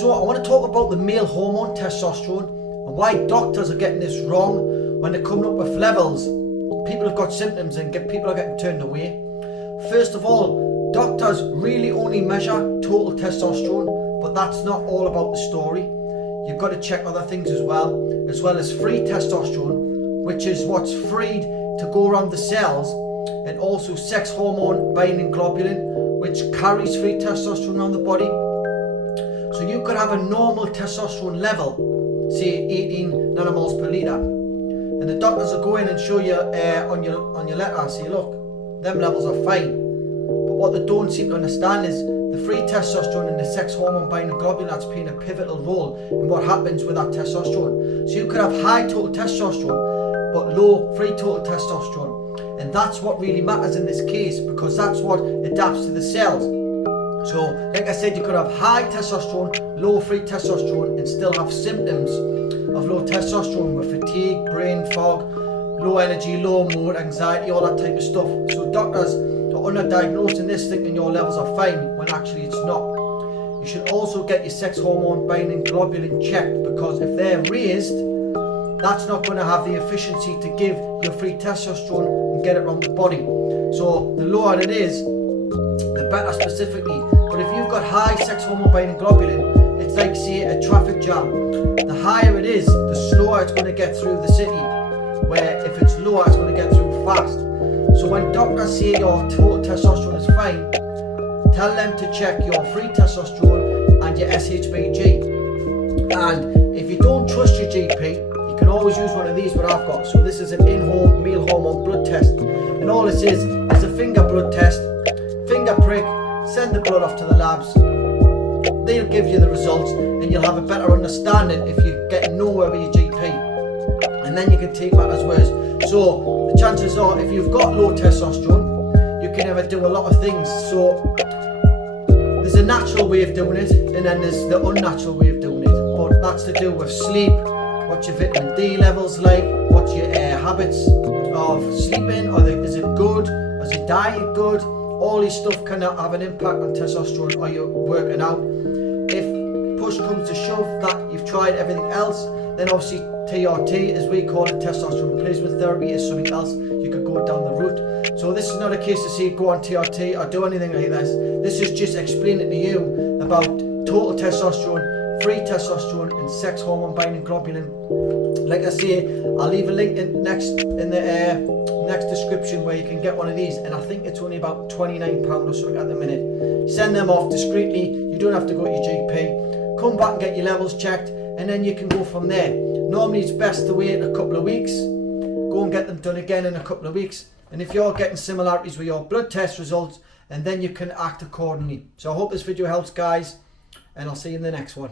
So I want to talk about the male hormone testosterone and why doctors are getting this wrong when they're coming up with levels. People have got symptoms and people are getting turned away. First of all, doctors really only measure total testosterone, but that's not all about the story. You've got to check other things as well as free testosterone, which is what's freed to go around the cells, and also sex hormone binding globulin, which carries free testosterone around the body. So you could have a normal testosterone level, say 18 nanomoles per litre, and the doctors will go in and show you on your letter and say, look, them levels are fine. But what they don't seem to understand is the free testosterone and the sex hormone binding globulin that's playing a pivotal role in what happens with that testosterone. So you could have high total testosterone but low free total testosterone, and that's what really matters in this case, because that's what adapts to the cells. So like I said, you could have high testosterone, low free testosterone, and still have symptoms of low testosterone with fatigue, brain fog, low energy, low mood, anxiety, all that type of stuff. So doctors are underdiagnosing this, thinking your levels are fine when actually it's not. You should also get your sex hormone binding globulin checked, because if they're raised, that's not going to have the efficiency to give your free testosterone and get it around the body. So the lower it is, the better specifically. But if you've got high sex hormone binding globulin, it's like, say, a traffic jam. The higher it is, the slower it's going to get through the city, where if it's lower, it's going to get through fast. So when doctors say your total testosterone is fine, tell them to check your free testosterone and your SHBG. And if you don't trust your GP, you can always use one of these, what I've got. So this is an in-home male hormone blood test, and all this is a finger blood test. Finger prick, send the blood off to the labs. They'll give you the results, and you'll have a better understanding if you're getting nowhere with your GP. And then you can take matters worse. So the chances are, if you've got low testosterone, you can never do a lot of things. So there's a natural way of doing it, and then there's the unnatural way of doing it. But that's to do with sleep, what's your vitamin D levels like, what's your habits of sleeping, is it good, is your diet good? All this stuff can have an impact on testosterone. Are you working out? If push comes to shove that you've tried everything else, then obviously TRT, as we call it, testosterone replacement therapy, is something else you could go down the route. So this is not a case to say go on TRT or do anything like this. This is just explaining to you about total testosterone, free testosterone, and sex hormone binding globulin. Like I say, I'll leave a link in the next description where you can get one of these, and I think it's only about £29 or something at the minute. Send them off discreetly. You don't have to go to your GP. Come back and get your levels checked, and then you can go from there. Normally it's best to wait a couple of weeks, go and get them done again in a couple of weeks, and if you're getting similarities with your blood test results, and then you can act accordingly. So I hope this video helps, guys, and I'll see you in the next one.